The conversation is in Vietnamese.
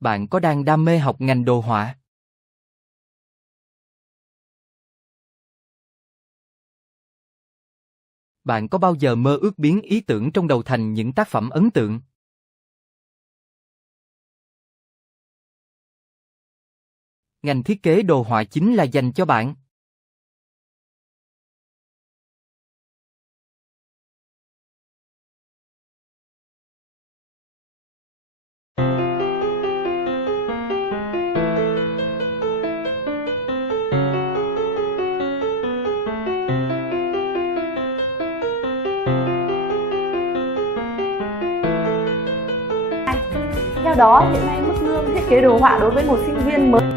Bạn có đang đam mê học ngành đồ họa? Bạn có bao giờ mơ ước biến ý tưởng trong đầu thành những tác phẩm ấn tượng? Ngành thiết kế đồ họa chính là dành cho bạn. Theo đó, hiện nay mức lương thiết kế đồ họa đối với một sinh viên mới